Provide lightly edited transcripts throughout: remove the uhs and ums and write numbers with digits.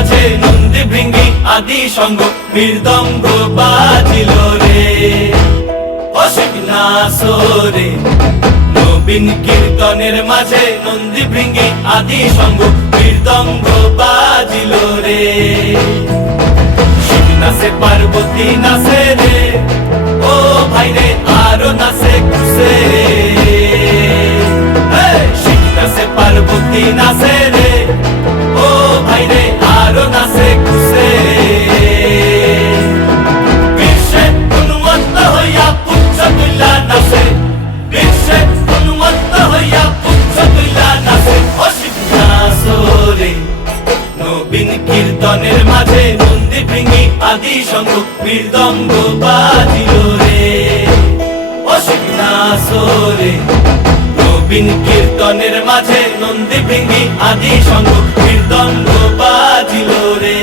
মাঝে নন্দী ভৃঙ্গি আদি সঙ্গ মৃদঙ্গ বাজিল রে। অসিক নাসরে নবীন কীর্তনের মাঝে নন্দী ভৃঙ্গি আদি সঙ্গ মৃদঙ্গ বাজিল রে। শিব নাচে পার্বতী নাচে রে, ও ভাই রে আরো নাচে খুশে। শিব নাচে পার্বতী নাচে রে, ও ভাই রে আরো নাচে খুশে। বিশ্বে উন্মত্ত হইয়া পুচ্ছ তুল্লা নাচে, বিশ্বে উন্মত্ত হইয়া পুচ্ছ তুল্লা নাচে। অসিক নাচরে নবীন কীর্তনের মাঝে নন্দী ভৃঙ্গি আদি সঙ্গ মৃদঙ্গ বাজিল রে। অসিক নাচরে নবীন কীর্তনের মাঝে নন্দী ভৃঙ্গি আদি সঙ্গ মৃদঙ্গ বাজিল রে।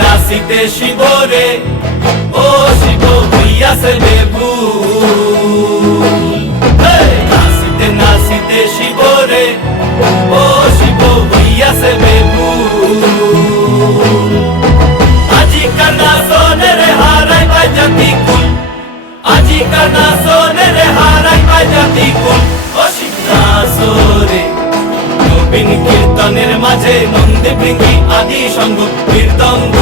নাচিতে শিবরে, ও শিব হইয়াছে বেভুল। নাচিতে নাচিতে শিবরে, ও শিব হইয়াছে বেভুল। আজিকার নাচনের হারাই পাই জাতি কুল, আজিকার নাচনের হারাই পাই জাতি কুল। অসিক নাচরে নবীন কীর্তনের মাঝে নন্দী ভৃঙ্গি আদি সঙ্গ মৃদঙ্গ